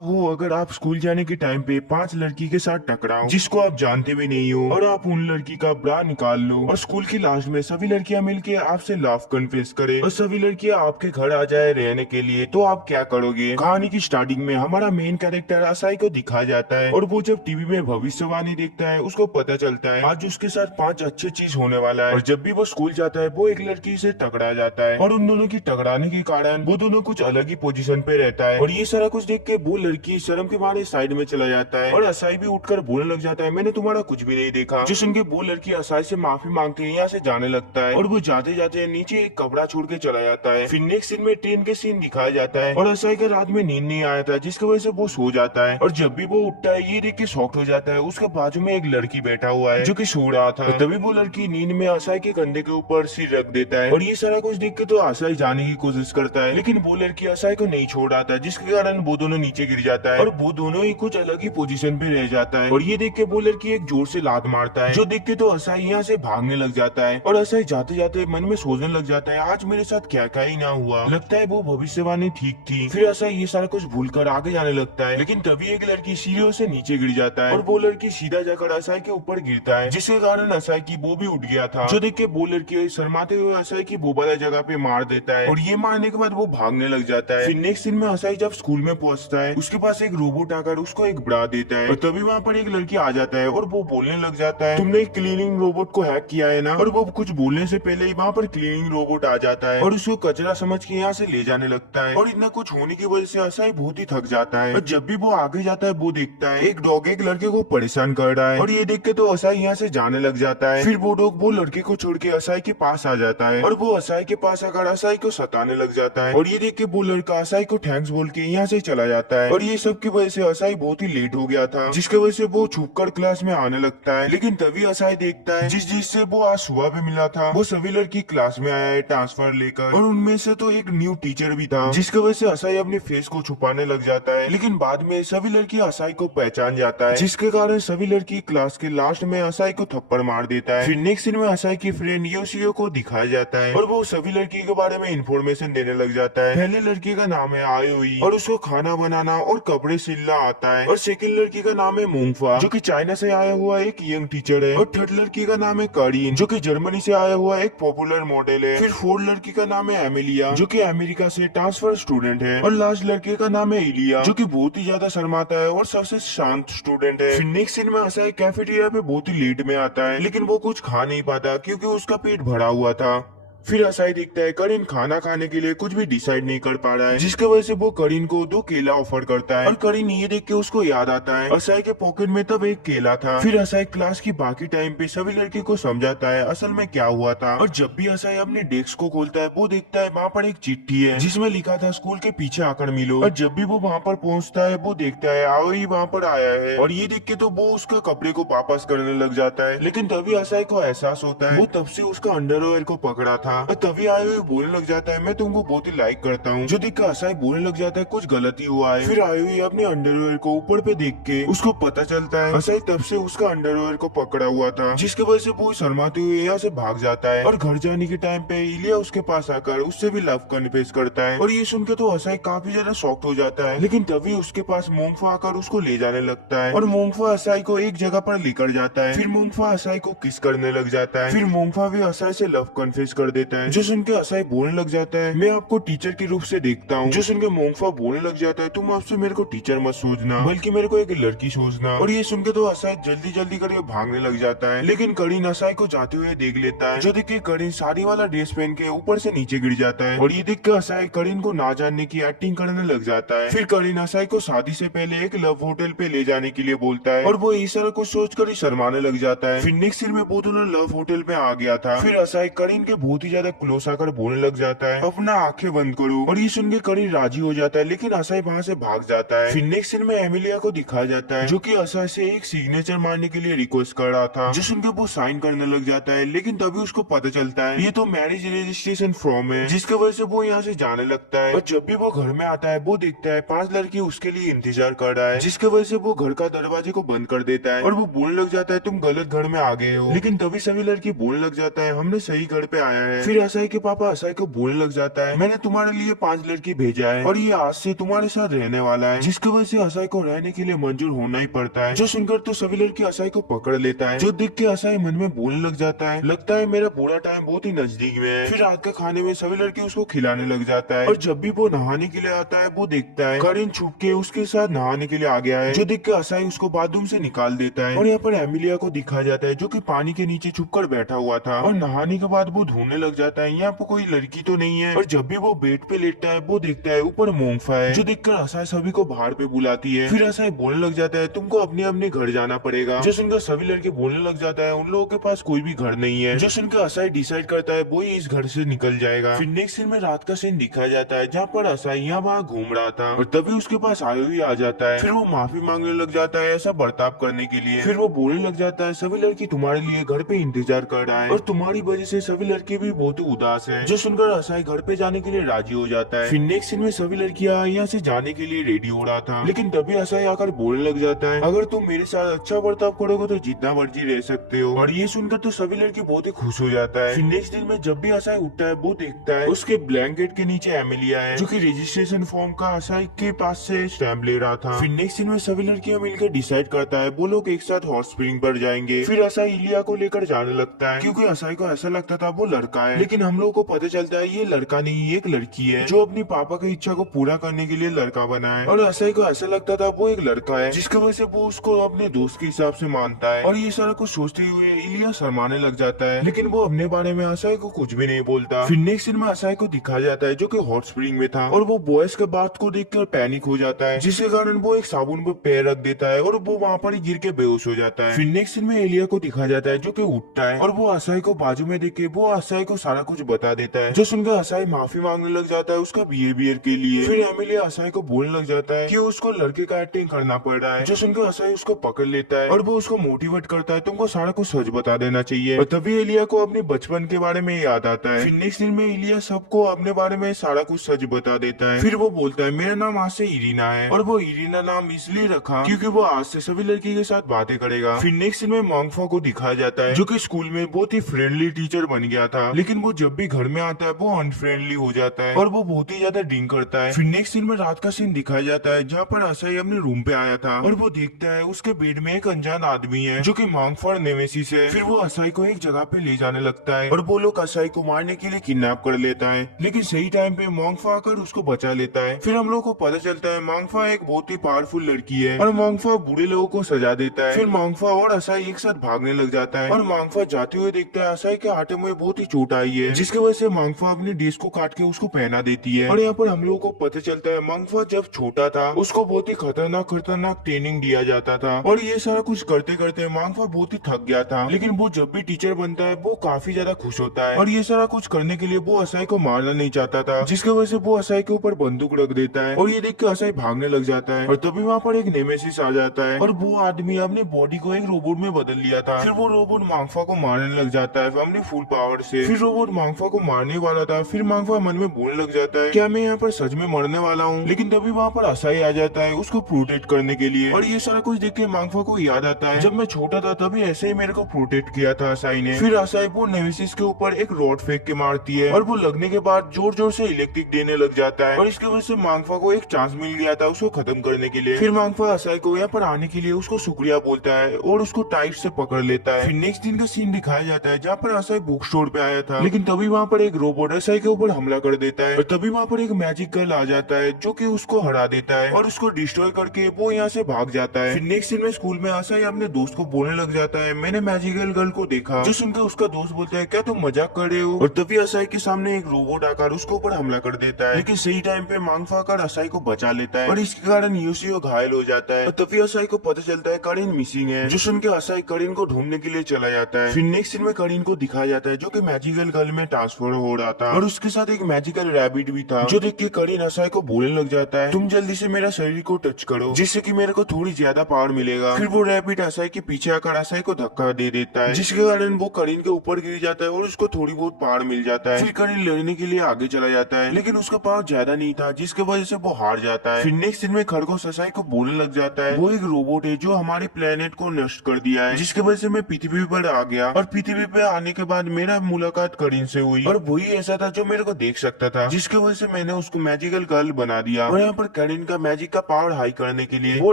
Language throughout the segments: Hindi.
हो अगर आप स्कूल जाने के टाइम पे 5 लड़की के साथ टकराओ जिसको आप जानते भी नहीं हो और आप उन लड़की का ब्रा निकाल लो और स्कूल की लास्ट में सभी लड़कियां मिलके आपसे लव कन्फेस करे और सभी लड़कियां आपके घर आ जाए रहने के लिए, तो आप क्या करोगे। कहानी की स्टार्टिंग में हमारा मेन कैरेक्टर असाई को दिखाया जाता है और वो जब टीवी में भविष्यवाणी देखता है उसको पता चलता है आज उसके साथ 5 अच्छी चीज होने वाला है। और जब भी वो स्कूल जाता है वो एक लड़की से टकरा जाता है और उन दोनों की टकराने के कारण वो दोनों कुछ अलग ही पोजीशन पे रहता है। और ये सारा कुछ देख के वो लड़की शर्म के मारे साइड में चला जाता है और असाई भी उठकर बोलने लग जाता है मैंने तुम्हारा कुछ भी नहीं देखा। जो सुन के वो लड़की असाई से माफी मांगते हैं यहाँ से जाने लगता है और वो जाते जाते नीचे एक कपड़ा छोड़ के चला जाता है। फिर नेक्स्ट सीन में ट्रेन के सीन दिखाया जाता है और असाई का रात में नींद नहीं आया था जिसकी वजह से वो सो जाता है और जब भी वो उठता है ये देख के शॉक्ड हो जाता है उसके बाजू में एक लड़की बैठा हुआ है जो कि सो रहा था। तभी वो लड़की नींद में असाई के कंधे के ऊपर सिर रख देता है और ये सारा कुछ देख के तो असाई जाने की कोशिश करता है लेकिन वो लड़की असाई को नहीं छोड़ रहा था जिसके कारण वो दोनों नीचे गिर जाता है और वो दोनों ही कुछ अलग ही पोजीशन पे रह जाता है। और ये देख के वो लड़की एक जोर से लात मारता है जो देख के तो असाई यहाँ से भागने लग जाता है और असाई जाते जाते मन में सोचने लग जाता है आज मेरे साथ क्या क्या ही ना हुआ, लगता है वो भविष्यवाणी ठीक थी। फिर असाई ये सारा कुछ भूलकर आगे जाने लगता है लेकिन तभी एक लड़की सीढ़ियों से नीचे गिर जाता है और वो लड़की सीधा जाकर असाई के ऊपर गिरता है जिसके कारण असाई की वो भी उठ गया था जो देख के वो लड़की शर्माते हुए असाई की वो वाला जगह पे मार देता है और ये मारने के बाद वो भागने लग जाता है। फिर नेक्स्ट सीन में असाई जब स्कूल में पहुंचता है उसके पास एक रोबोट आकर उसको एक ब्रा देता है और तभी वहाँ पर एक लड़की आ जाता है और वो बोलने लग जाता है तुमने एक क्लीनिंग रोबोट को हैक किया है ना। और वो कुछ बोलने से पहले ही वहाँ पर क्लीनिंग रोबोट आ जाता है और उसको कचरा समझ के यहाँ से ले जाने लगता है और इतना कुछ होने की वजह से असाई बहुत ही थक जाता है। और जब भी वो आगे जाता है वो देखता है एक डॉग एक लड़के को परेशान कर रहा है और ये देख के तो असाई यहाँ से जाने लग जाता है। फिर वो डॉग वो लड़के को छोड़ के असाई के पास आ जाता है और वो असाई के पास आकर असाई को सताने लग जाता है और ये देख के वो लड़का असाई को थैंक्स बोल के यहाँ से चला जाता है। और ये सब की वजह से असाई बहुत ही लेट हो गया था जिसकी वजह से वो छुपकर क्लास में आने लगता है लेकिन तभी असाई देखता है जिससे वो आज सुबह पे मिला था वो सभी लड़की क्लास में आया है ट्रांसफर लेकर और उनमें से तो एक न्यू टीचर भी था जिसकी वजह से असाई अपने फेस को छुपाने लग जाता है लेकिन बाद में सभी लड़की असाई को पहचान जाता है जिसके कारण सभी लड़की क्लास के लास्ट में असाई को थप्पड़ मार देता है। फिर नेक्स्ट सीन में असाई की फ्रेंड योशियो को दिखाया जाता है और वो सभी लड़की के बारे में इंफॉर्मेशन देने लग जाता है। पहले लड़की का नाम है आयोई और उसको खाना बनाना और कपड़े सिलना आता है और सेकंड लड़की का नाम है मूंगफा जो कि चाइना से आया हुआ एक यंग टीचर है और थर्ड लड़की का नाम है करीन जो कि जर्मनी से आया हुआ एक पॉपुलर मॉडल है। फिर फोर्थ लड़की का नाम है एमिलिया जो कि अमेरिका से ट्रांसफर स्टूडेंट है और लास्ट लड़के का नाम है इलिया जो कि बहुत ही ज्यादा शर्माता है और सबसे शांत स्टूडेंट है। फिर नेक्स्ट सीन में असाई कैफेटेरिया पे बहुत ही लेट में आता है लेकिन वो कुछ खा नहीं पाता क्योंकि उसका पेट भरा हुआ था। फिर असाई देखता है करीन खाना खाने के लिए कुछ भी डिसाइड नहीं कर पा रहा है जिसकी वजह से वो करीन को 2 केला ऑफर करता है और करीन ये देख के उसको याद आता है असाई के पॉकेट में तब एक केला था। फिर असाई क्लास की बाकी टाइम पे सभी लड़की को समझाता है असल में क्या हुआ था और जब भी असाई अपने डेस्क को खोलता है वो देखता है वहाँ पर एक चिट्ठी है जिसमें लिखा था स्कूल के पीछे आकर मिलो। और जब भी वो वहाँ पर पहुँचता है वो देखता है आओई वहाँ पर आया है और ये देख के तो वो उसके कपड़े को वापस करने लग जाता है लेकिन तभी असाई को एहसास होता है वो तब से उसका अंडरवेयर को पकड़ा था और तभी आए हुए बोलने लग जाता है मैं तुमको बहुत ही लाइक करता हूँ जो देख कर असाई बोलने लग जाता है कुछ गलती हुआ है। फिर आए हुए अपने अंडरवेयर को ऊपर पे देख के उसको पता चलता है असाई तब से उसका अंडरवेयर को पकड़ा हुआ था जिसकी वजह से वो शर्माते हुए यहाँ से भाग जाता है और घर जाने के टाइम पे इलिया उसके पास आकर उससे भी लव कन्फेस करता है और ये सुन के तो असाई काफी ज्यादा शॉक्ड हो जाता है लेकिन तभी उसके पास मूंगफा आकर उसको ले जाने लगता है और मूंगफा असाई को एक जगह पर लेकर जाता है। फिर मूंगफा असाई को किस करने लग जाता है। फिर मूंगफा भी असाई से लव कन्फेस कर देता है जो सुन के असाई बोलने लग जाता है मैं आपको टीचर के रूप से देखता हूँ। जो सुन के मूंगफा बोलने लग जाता है तुम आपसे मेरे को टीचर मत सोचना बल्कि मेरे को एक लड़की सोचना। और ये सुन के तो असाई जल्दी जल्दी करके भागने लग जाता है लेकिन करीन असाई को जाते हुए देख लेता है जो देख के करीन साड़ी वाला ड्रेस पहन के ऊपर से नीचे गिर जाता है और ये देख के असाई करीन को ना जानने की एक्टिंग करने लग जाता है। फिर करीन असाई को शादी से पहले एक लव होटल पे ले जाने के लिए बोलता है और वो इस तरह को सोच कर ही शर्माने लग जाता है। फिर नेक्स्ट सीन में वो दोनों लव होटल पे आ गया था। फिर असाई करीन के बहुत ही ज्यादा क्लोज आकर बोलने लग जाता है अपना आंखें बंद करो और ये सुन के करीन राजी हो जाता है लेकिन असाई वहाँ से भाग जाता है। फिर नेक्स्ट सीन में एमिलिया को दिखाया जाता है जो कि असाई से एक सिग्नेचर मारने के लिए रिक्वेस्ट कर रहा था जो सुन के वो साइन करने लग जाता है लेकिन तभी उसको पता चलता है ये तो मैरिज रजिस्ट्रेशन फॉर्म है जिसकी वजह से वो यहाँ से जाने लगता है। और जब भी वो घर में आता है वो देखता है 5 लड़की उसके लिए इंतजार कर रहा है जिसकी वजह से वो घर का दरवाजे को बंद कर देता है और वो बोलने लग जाता है तुम गलत घर में आ गए हो लेकिन तभी सभी लड़की बोलने लग जाता है हमने सही घर पे आया है है। फिर असाई के पापा असाई को बोलने लग जाता है, मैंने तुम्हारे लिए 5 लड़की भेजा है और ये आज से तुम्हारे साथ रहने वाला है, जिसकी वजह से असाई को रहने के लिए मंजूर होना ही पड़ता है। जो सुनकर तो सभी लड़की असाई को पकड़ लेता है, जो देख के असाई मन में बोलने लग जाता है, लगता है मेरा बुरा टाइम बहुत ही नजदीक में है। फिर रात का खाने में सभी लड़की उसको खिलाने लग जाता है और जब भी वो नहाने के लिए आता है वो देखता है करीन छुप के उसके साथ नहाने के लिए आ गया है, जो देख के असाई उसको बाथरूम से निकाल देता है। और यहाँ पर एमिलिया को दिखा जाता है जो कि पानी के नीचे छुपकर बैठा हुआ था और नहाने के बाद वो ढूंढने लग जाता है यहाँ पर कोई लड़की तो नहीं है। और जब भी वो बेड पे लेटता है वो देखता है ऊपर मोंगफा है, जो देखकर असाई सभी को बाहर पे बुलाती है। फिर असाई बोलने लग जाता है तुमको अपने अपने घर जाना पड़ेगा, जो सुनकर सभी लड़के बोलने लग जाता है उन लोगों के पास कोई भी घर नहीं है। जो सुनकर असाई डिसाइड करता है वो ही इस घर से निकल जाएगा। फिर नेक्स्ट सीन में रात का सीन दिखाया जाता है जहाँ पर असाई यहाँ वहाँ घूम रहा था और तभी उसके पास आयोही आ जाता है। फिर वो माफी मांगने लग जाता है ऐसा बर्ताव करने के लिए। फिर वो बोलने लग जाता है सभी लड़की तुम्हारे लिए घर पे इंतजार कर रहा है और तुम्हारी वजह से सभी लड़के भी बहुत ही उदास है। जो सुनकर असाई घर पे जाने के लिए राजी हो जाता है। फिर नेक्स्ट सीन में सभी लड़कियां यहाँ से जाने के लिए रेडी हो रहा था, लेकिन तभी असाई आकर बोलने लग जाता है अगर तुम मेरे साथ अच्छा बर्ताव करोगे तो जितना मर्जी रह सकते हो। और ये सुनकर तो सभी लड़की बहुत ही खुश हो जाता है। फिर नेक्स्ट दिन में जब भी असाई उठता है वो देखता है उसके ब्लैंकेट के नीचे एमिलिया है, जो कि रजिस्ट्रेशन फॉर्म का असाई के पास से स्टैम्प ले रहा था। फिर नेक्स्ट दिन में सभी लड़कियां मिलकर डिसाइड करता है वो लोग एक साथ हॉट स्प्रिंग पर जाएंगे। फिर असाई इलिया को लेकर जाने लगता है क्योंकि असाई को ऐसा लगता था वो लड़का है, लेकिन हम लोग को पता चलता है ये लड़का नहीं एक लड़की है जो अपनी पापा की इच्छा को पूरा करने के लिए लड़का बना है। और असाई को ऐसा लगता था वो एक लड़का है जिसकी वजह से वो उसको अपने दोस्त के हिसाब से मानता है। और ये सारा कुछ सोचते हुए इलिया शर्माने लग जाता है, लेकिन वो अपने बारे में असाई को कुछ भी नहीं बोलता। फिर नेक्स्ट सीन में असाई को दिखाया जाता है जो कि हॉट स्प्रिंग में था और वो बॉयज के बात को देखकर पैनिक हो जाता है, जिसके कारण वो एक साबुन पर पैर रख देता है और वो वहाँ पर गिर के बेहोश हो जाता है। फिर नेक्स्ट सीन में एलिया को दिखाया जाता है जो कि उठता है और वो असाई को बाजू में देख के वो असाई को सारा कुछ बता देता है, जो सुनकर असाई माफी मांगने लग जाता है उसका बिहेवियर के लिए। फिर एमिलिया असाई को बोलने लग जाता है कि उसको लड़के का एक्टिंग करना पड़ रहा है, जो सुनकर असाई उसको पकड़ लेता है और वो उसको मोटिवेट करता है तुमको सारा कुछ सच बता देना चाहिए। और तभी एलिया को अपने बचपन के बारे में याद आता है। फिर नेक्स्ट दिन में एलिया सबको अपने बारे में सारा कुछ सच बता देता है। फिर वो बोलता है मेरा नाम आज से इरीना है और वो इरीना नाम इसलिए रखा क्योंकि वो आज से सभी लड़की के साथ बातें करेगा। फिर नेक्स्ट दिन में मोंगफा को दिखाया जाता है जो कि स्कूल में बहुत ही फ्रेंडली टीचर बन गया था, लेकिन वो जब भी घर में आता है वो अनफ्रेंडली हो जाता है और वो बहुत ही ज्यादा ड्रिंक करता है। फिर नेक्स्ट सीन में रात का सीन दिखाया जाता है जहाँ पर असाई अपने रूम पे आया था और वो देखता है उसके बेड में एक अनजान आदमी है जो कि मोंगफा नेमेसिस है। फिर वो असाई को एक जगह पे ले जाने लगता है और वो लोग असाई को मारने के लिए किडनैप कर लेता है, लेकिन सही टाइम पे मोंगफा आकर उसको बचा लेता है। फिर हम लोग को पता चलता है मोंगफा एक बहुत ही पावरफुल लड़की है और मोंगफा बुरे लोगों को सजा देता है। फिर मोंगफा और असाई एक साथ भागने लग जाता है और मोंगफा जाते हुए देखता है असाई के हाथ में बहुत ही चोट आई है, जिसकी वजह से मोंगफा अपनी ड्रेस को काट के उसको पहना देती है। और यहाँ पर हम लोगों को पता चलता है मोंगफा जब छोटा था उसको बहुत ही खतरनाक ट्रेनिंग दिया जाता था और ये सारा कुछ करते करते मोंगफा बहुत ही थक गया था, लेकिन वो जब भी टीचर बनता है वो काफी ज्यादा खुश होता है और ये सारा कुछ करने के लिए वो असाई को मारना नहीं चाहता था, जिसकी वजह से वो असाई के ऊपर बंदूक रख देता है और ये देख के असाई भागने लग जाता है। और तभी वहाँ पर एक नेमेसिस आ जाता है और वो आदमी अपनी बॉडी को एक रोबोट में बदल लिया था। फिर वो रोबोट मोंगफा को मारने लग जाता है अपनी फुल पावर से। फिर रोबोट मोंगफा को मारने वाला था। फिर मोंगफा मन में बोलने लग जाता है क्या मैं यहाँ पर सच में मरने वाला हूँ, लेकिन तभी वहाँ पर असाई आ जाता है उसको प्रोटेक्ट करने के लिए। और ये सारा कुछ देख के मोंगफा को याद आता है जब मैं छोटा था तभी ऐसे ही मेरे को प्रोटेक्ट किया था असाई ने। फिर असाई वो नेमेसिस के ऊपर एक रॉड फेंक के मारती है और वो लगने के बाद जोर जोर से इलेक्ट्रिक देने लग जाता है और इसकी वजह से मोंगफा को एक चांस मिल गया था उसको खत्म करने के लिए। फिर मोंगफा असाई को यहाँ पर आने के लिए उसको शुक्रिया बोलता है और उसको टाइट से पकड़ लेता है। फिर नेक्स्ट दिन का सीन दिखाया जाता है जहाँ पर असाई बुक स्टोर पे आया था, लेकिन तभी वहाँ पर एक रोबोट असाई के ऊपर हमला कर देता है और तभी वहाँ पर एक मैजिक गर्ल आ जाता है जो कि उसको हरा देता है और उसको डिस्ट्रॉय करके वो यहाँ से भाग जाता है। फिर नेक्स्ट दिन में स्कूल में असाई अपने दोस्त को बोलने लग जाता है मैंने मैजिकल गर्ल को देखा, जो सुनकर उसका दोस्त बोलता है क्या तुम मजाक कर रहे हो। और तभी असाई के सामने एक रोबोट आकर उसके ऊपर हमला कर देता है, लेकिन सही टाइम पे मोंगफा आकर असाई को बचा लेता है और इसके कारण यूसियो घायल हो जाता है। और तभी असाई को पता चलता है करीन मिसिंग है, जो सुन के असाई करीन को ढूंढने के लिए चला जाता है। फिर नेक्स्ट सीन में करीन को दिखाया जाता है जो कि मैजिकल गर्ल में ट्रांसफर हो रहा था और उसके साथ एक मैजिकल रैबिट भी था, जो देख के करीन असाई को बोलने लग जाता है तुम जल्दी से मेरा शरीर को टच करो जिससे कि मेरे को थोड़ी ज्यादा पावर मिलेगा। फिर वो रैबिट असाई के पीछे आकर असाई को धक्का दे देता है, जिसके कारण वो करीन के ऊपर गिर जाता है और उसको थोड़ी बहुत पावर मिल जाता है। फिर करीन लड़ने के लिए आगे चला जाता है, लेकिन उसका पावर ज्यादा नहीं था, जिसकी वजह से वो हार जाता है। फिर नेक्स्ट दिन में खरगोश असाई को बोलने लग जाता है वो एक रोबोट है जो हमारे प्लेनेट को नष्ट कर दिया है, जिसकी वजह से मैं पृथ्वी पर आ गया और पृथ्वी पे आने के बाद मेरा मुलाकात बात करीन से हुई और वही ऐसा था जो मेरे को देख सकता था, जिसकी वजह से मैंने उसको मैजिकल गर्ल बना दिया। और यहाँ पर करीन का मैजिक का पावर हाई करने के लिए वो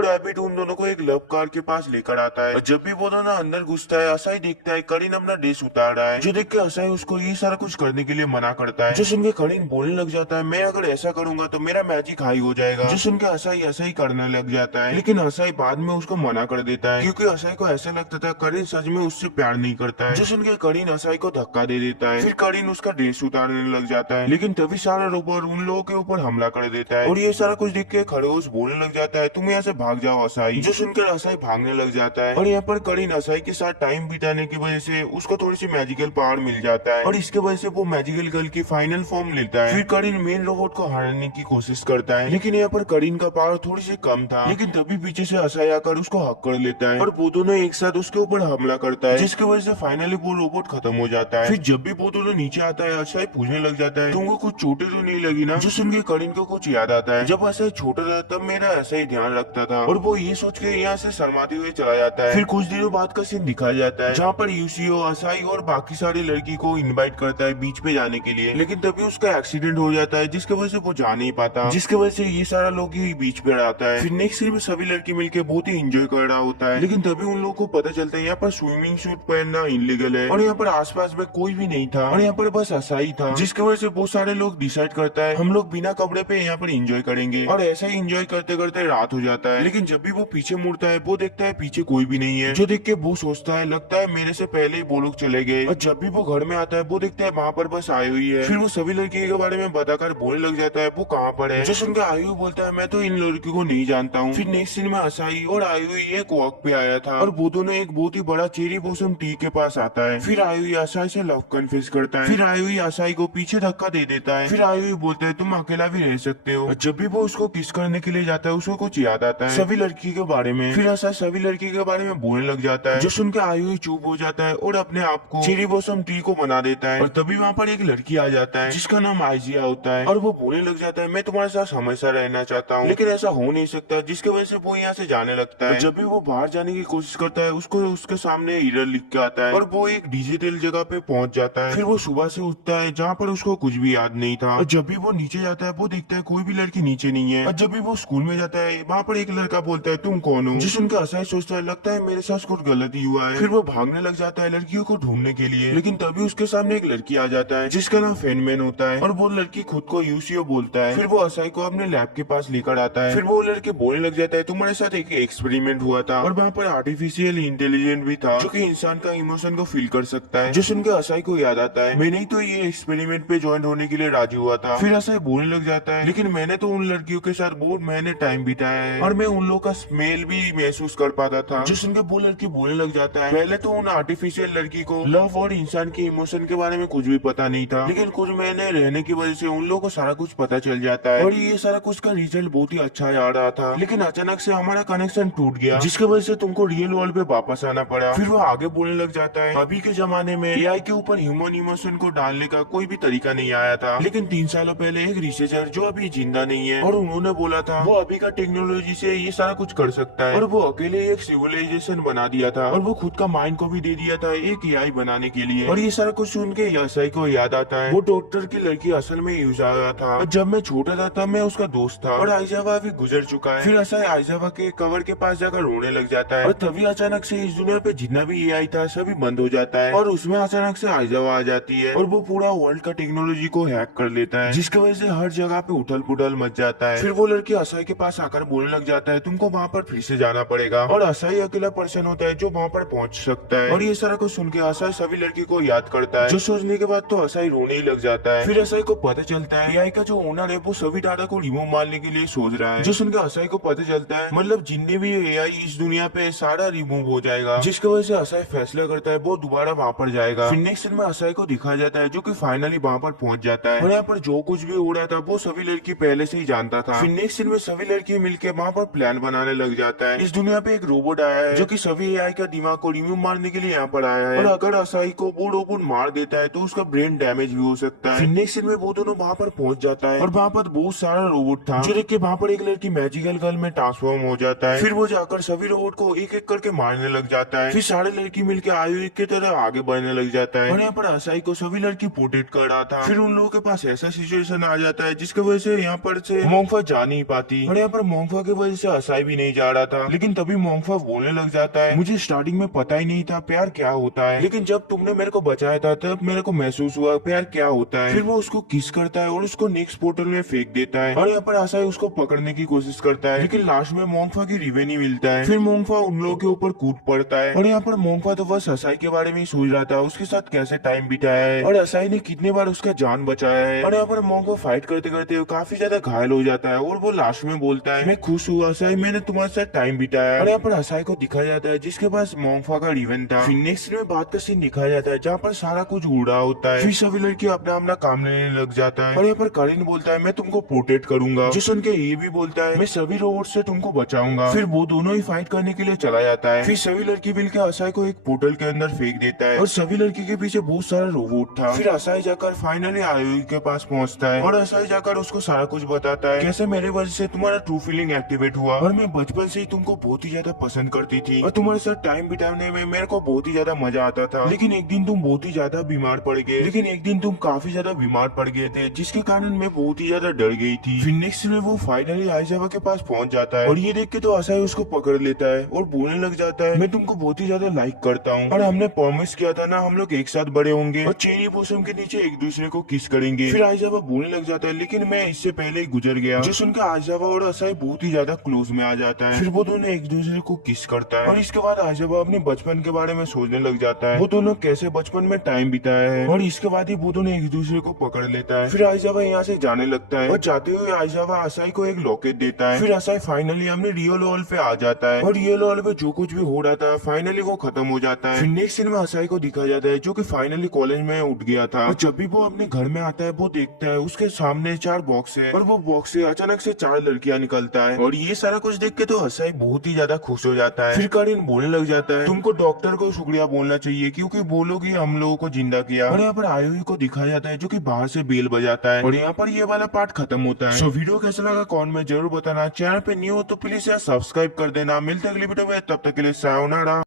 रैबिट उन दोनों को एक लव कार के पास लेकर आता है। और जब भी वो दोनों अंदर घुसता है, असाई देखता है करीन अपना ड्रेस उतार रहा है, जो देख के असाई उसको ये सारा कुछ करने के लिए मना करता है। जो सुन के करीन बोलने लग जाता है, मैं अगर ऐसा करूंगा तो मेरा मैजिक हाई हो जाएगा। जो सुन के असाई ऐसा ही करने लग जाता है, लेकिन असाई बाद में उसको मना कर देता है, क्योंकि असाई को ऐसा लगता था करीन सच में उससे प्यार नहीं करता है। जो सुन के करीन असाई को धक्का दे देता है, फिर करीन उसका ड्रेस उतारने लग जाता है, लेकिन तभी सारा रोबोट उन लोगों के ऊपर हमला कर देता है। और ये सारा कुछ देख के खरगोश बोलने लग जाता है, तुम यहाँ से भाग जाओ असाई। जो सुनकर असाई भागने लग जाता है, और यहाँ पर करीन असाई के साथ टाइम बिताने की वजह से उसको थोड़ी सी मैजिकल पावर मिल जाता है, और इसके वजह से वो मैजिकल गर्ल की फाइनल फॉर्म लेता है। फिर करीन मेन रोबोट को हराने की कोशिश करता है, लेकिन यहाँ पर करीन का पावर थोड़ी सी कम था, लेकिन तभी पीछे से असाई आकर उसको हक कर लेता है, और वो दोनों एक साथ उसके ऊपर हमला करता है, जिसकी वजह से फाइनली वो रोबोट खत्म हो जाता है। फिर जब भी वो दोनों नीचे आता है, असाई पूछने लग जाता है, तुमको कुछ चोटें तो नहीं लगी ना? जो सुन के करीन को कुछ याद आता है, जब असाई छोटा था तब मेरा ऐसा ही ध्यान रखता था, और वो ये सोच के यहाँ से शर्माते हुए चला जाता है। फिर कुछ दिनों बाद का सीन दिखाया जाता है, जहाँ पर यूसीओ असाई और बाकी सारी लड़की को इनवाइट करता है बीच पे जाने के लिए, लेकिन तभी उसका एक्सीडेंट हो जाता है, जिसकी वजह से वो जा नहीं पाता, जिसकी वजह से ये सारा लोग ही बीच पे आता है। फिर नेक्स्ट सीन में सभी लड़की मिलके बहुत ही एंजॉय कर रहा होता है, लेकिन तभी उन लोगों को पता चलता है यहाँ पर स्विमिंग सूट पहनना इनलीगल है, और यहाँ पर आसपास में कोई भी नहीं था, और यहाँ पर बस असाई था, जिसकी वजह से बहुत सारे लोग डिसाइड करता है हम लोग बिना कपड़े पे यहाँ पर एंजॉय करेंगे, और ऐसा ही एंजॉय करते करते रात हो जाता है। लेकिन जब भी वो पीछे मुड़ता है, वो देखता है पीछे कोई भी नहीं है, जो देख के वो सोचता है लगता है मेरे से पहले ही वो लोग चले गए। और जब भी वो घर में आता है, वो देखता है वहाँ पर बस आई हुई है। फिर वो सभी लड़की के बारे में बताकर बोलने लग जाता है वो कहाँ पर है। जो सुनकर आयु बोलता है मैं तो इन लड़कियों को नहीं जानता हूँ। फिर नेक्स्ट सीन में असाई और आयु एक वॉक पे आया था, और वो दोनों एक बहुत ही बड़ा चेरी ब्लॉसम ट्री के पास आता है। फिर आयु असाई से लव कन्फेस करता है, फिर आयु असाई को पीछे धक्का दे देता है। फिर आयु बोलता है तुम अकेला भी रह सकते हो। जब भी वो उसको किस करने के लिए जाता है, उसको कुछ याद आता है सभी लड़की के बारे में। फिर असाई सभी लड़की के बारे में बोलने लग जाता है, जो सुनकर आयु चुप हो जाता है और अपने आप को चेरी ब्लॉसम ट्री को बना देता है। और तभी वहाँ पर एक लड़की आ जाता है जिसका नाम आइजिया होता है, और वो बोलने लग जाता है मैं तुम्हारे साथ हमेशा रहना चाहता हूँ, लेकिन ऐसा हो नहीं सकता, जिसकी वजह से वो यहाँ से जाने लगता है। जब भी वो बाहर जाने की कोशिश करता है, उसको उसके सामने एरर लिख के आता है, और वो एक डिजिटल जगह पे पहुंच जाता है। फिर वो सुबह से उठता है जहाँ पर उसको कुछ भी याद नहीं था, और जब भी वो नीचे जाता है, वो देखता है कोई भी लड़की नीचे नहीं है। और जब भी वो स्कूल में जाता है, वहाँ पर एक लड़का बोलता है तुम कौन हो, जिस उनका असाई सोचता है लगता है मेरे साथ कुछ गलती हुआ है। फिर वो भागने लग जाता है लड़कियों को ढूंढने के लिए, लेकिन तभी उसके सामने एक लड़की आ जाता है जिसका नाम फेनमैन होता है, और वो लड़की खुद को यूसीओ बोलता है। फिर वो असाई को अपने लैब के पास लेकर आता है। फिर वो लड़के बोलने लग जाता है तुम्हारे साथ एक एक्सपेरिमेंट हुआ था, और वहाँ पर आर्टिफिशियल इंटेलिजेंस भी था जो कि इंसान का इमोशन को फील कर सकता है। जो सुनकर असाई को याद आता है मैं नहीं तो ये एक्सपेरिमेंट पे ज्वाइन होने के लिए राजी हुआ था। फिर असाई बोलने लग जाता है लेकिन मैंने तो उन लड़कियों के साथ बहुत मैंने टाइम बिताया है, और मैं उन लोगों का स्मेल भी महसूस कर पाता था। जो सुनकर वो लड़की बोलने लग जाता है पहले तो उन आर्टिफिशियल लड़की को लव और इंसान के इमोशन के बारे में कुछ भी पता नहीं था, लेकिन कुछ महीने रहने की वजह से उन लोगों को सारा कुछ पता चल जाता है, और ये सारा कुछ का रिजल्ट बहुत ही अच्छा आ रहा था। लेकिन अचानक से हमारा कनेक्शन टूट गया, जिसकी वजह से तुमको रियल वर्ल्ड पे वापस आना पड़ा। फिर वो आगे बोलने लग जाता है अभी के जमाने में एआई के ऊपर ह्यूमन इमोशन को डालने का कोई भी तरीका नहीं आया था, लेकिन 3 सालों पहले एक रिसर्चर जो अभी जिंदा नहीं है, और उन्होंने बोला था वो अभी का टेक्नोलॉजी से ये सारा कुछ कर सकता है, और वो अकेले एक सिविलाइजेशन बना दिया था, और वो खुद का माइंड को भी दे दिया था एक एआई बनाने के लिए। और ये सारा कुछ सुन के असाई को याद आता है वो डॉक्टर की लड़की असल में यूज आया था, और जब मैं छोटा था तब मैं उसका दोस्त था, और आइजावा अभी गुजर चुका है। फिर असाई आइजावा के कवर के पास जाकर रोने लग जाता है, और तभी अचानक से इस दुनिया पे जितना भी एआई था सभी बंद हो जाता है, और उसमें अचानक से आइजावा आ जाती है, और वो पूरा वर्ल्ड का टेक्नोलॉजी को हैक कर लेता है, जिसकी वजह से हर जगह पे उथल पुथल मच जाता है। फिर वो लड़की असाई के पास आकर बोलने लग जाता है तुमको वहाँ पर फिर से जाना पड़ेगा, और असाई अकेला पर्सन होता है जो वहाँ पर पहुँच सकता है। और ये सारा कुछ सुन के असाई सभी लड़की को याद करता है, जो सोचने के बाद तो असाई रोने ही लग जाता है। फिर असाई को पता चलता है एआई का जो ओनर है वो सभी डाटा को रिमूव मारने के लिए सोच रहा है, जो सुनकर असाई को पता चलता है मतलब जितने भी एआई इस दुनिया पे सारा रिमूव हो जाएगा, जिसकी वजह से असाई फैसला करता है वो दोबारा वहाँ पर जाएगा। फिर नेक्स्ट में असाई को दिखाया जाता है जो कि फाइनली वहाँ पर पहुंच जाता है, और यहाँ पर जो कुछ भी हो रहा था वो सभी लड़की पहले से ही जानता था। फिर नेक्स्ट में सभी लड़की मिलकर वहाँ पर प्लान बनाने लग जाता है। इस दुनिया पे एक रोबोट आया है जो कि सभी एआई का दिमाग को रिमूव मारने के लिए यहाँ पर आया है, और अगर असाई को वो रोबोट मार देता है तो उसका ब्रेन डैमेज भी हो सकता है। फिर नेक्स्ट में वो दोनों वहाँ पर पहुंच जाता है, और वहाँ पर बहुत सारा रोबोट था जो देख के वहाँ पर एक लड़की मैजिकल गर्ल में ट्रांसफॉर्म हो जाता है। फिर वो जाकर सभी रोबोट को एक एक करके मारने लग जाता है। फिर सारे लड़की मिलकर आयु की तरह आगे बढ़ने लग जाता है, और यहाँ पर असाई को सभी लड़की पोर्ट्रेट कर रहा था। फिर उन लोगों के पास ऐसा सिचुएशन आ जाता है जिसकी वजह से यहाँ पर से मोंगफा जा नहीं पाती और यहाँ पर मोंगफा की वजह से असाई भी नहीं जा रहा था। लेकिन तभी मोंगफा बोलने लग जाता है, मुझे स्टार्टिंग में पता ही नहीं था प्यार क्या होता है, लेकिन जब तुमने मेरे को बचाया था तब मेरे को महसूस हुआ प्यार क्या होता है। फिर वो उसको किस करता है और उसको नेक्स्ट पोर्टल में फेंक देता है और यहाँ पर असाई उसको पकड़ने की कोशिश करता है, लेकिन लास्ट में मोंगफा की रिवेंज मिलता है। फिर मोंगफा उन लोगों के ऊपर कूद पड़ता है और यहाँ पर मोंगफा तो बस असाई के बारे में ही सोच रहा था, उसके साथ कैसे टाइम बिताया है और असाई ने कितने बार उसका जान बचाया है। और यहाँ पर मोंगफा फाइट करते करते काफी ज्यादा घायल हो जाता है और वो लास्ट में बोलता है, मैं खुश हूँ असाई, मैंने तुम्हारे साथ टाइम बिताया। और यहाँ पर असाई को दिखाया जाता है जिसके पास मोंगफा का रिवेंज था। फिर नेक्स्ट में बात का सीन दिखाया जाता है जहाँ पर सारा कुछ उड़ा होता है। फिर सभी लड़की अपना अपना काम लेने लग जाता है और यहाँ पर करिन बोलता है, मैं तुमको प्रोटेक्ट करूंगा। जो सुन के ये भी बोलता है, मैं सभी रोबोट से तुमको बचाऊंगा। फिर वो दोनों ही फाइट करने के लिए चला जाता है। फिर सभी लड़की मिलकर असाई को एक पोर्टल के अंदर फेंक देता है और सभी लड़की के पीछे बहुत सारा रोबोट था। फिर असाई जाकर फाइनली आयुई के पास पहुंचता है और असाई जाकर उसको सारा कुछ बताता है, कैसे मेरे वजह से तुम्हारा ट्रू फीलिंग एक्टिवेट हुआ और मैं बचपन से ही तुमको बहुत ही ज्यादा पसंद करती थी और तुम्हारे साथ टाइम बिताने में मेरे को बहुत ही ज्यादा मजा आता था। लेकिन एक दिन तुम बहुत ही ज्यादा बीमार पड़ गए, काफी ज्यादा बीमार पड़ गए थे जिसके कारण मैं बहुत ही ज्यादा डर गई थी। फिर नेक्स्ट में वो फाइनली आइजावा के पास पहुंच जाता है और ये देख के तो असाई उसको पकड़ लेता है और बोलने लग जाता है, मैं तुमको बहुत ही ज्यादा लाइक करता हूँ और हमने प्रॉमिस किया था ना हम लोग एक साथ बड़े होंगे और चेरी ब्लॉसम के नीचे एक दूसरे को किस करेंगे। फिर आइजावा बोलने लग जाता है, लेकिन मैं इससे पहले ही गुजर गया। जो सुनकर आइजावा और असाई बहुत ही ज्यादा क्लोज में आ जाता है। फिर वो दोनों एक दूसरे को किस करता है और इसके बाद आइजावा अपने बचपन के बारे में सोचने लग जाता है, वो दोनों कैसे बचपन में टाइम बिताया है और इसके बाद ही वो दोनों एक दूसरे को पकड़ लेता है। फिर आइजावा यहाँ से जाने लगता है और जाते हुए आइजावा असाई को एक लॉकेट देता है। फिर असाई फाइनली हमने रियल वर्ल्ड पे आ जाता है और रियल वर्ल्ड पे जो कुछ भी हो रहा था फाइनली वो खत्म हो जाता है। फिर नेक्स्ट सीन में असाई को दिखाया जाता है जो कि फाइनली कॉलेज में उठ गया था और जब भी वो अपने घर में आता है वो देखता है उसके सामने 4 बॉक्स है और वो बॉक्स से अचानक से 4 लड़कियां निकलता है और ये सारा कुछ देख के तो असाई बहुत ही ज्यादा खुश हो जाता है। फिर करिन बोलने लग जाता है, तुमको डॉक्टर को शुक्रिया बोलना चाहिए क्योंकि वो लोग ही हम लोगों को जिंदा किया। और यहाँ पर आयुई को दिखाया जाता है जो कि बाहर से बेल बजाता है और यहाँ पर ये वाला पार्ट खत्म होता है। सो वीडियो कैसा लगा कमेंट में जरूर बताना, चैनल पे न्यू हो तो प्लीज यार सब्सक्राइब कर देना। मिलते अगली वीडियो में, तब तक के लिए सायोनारा।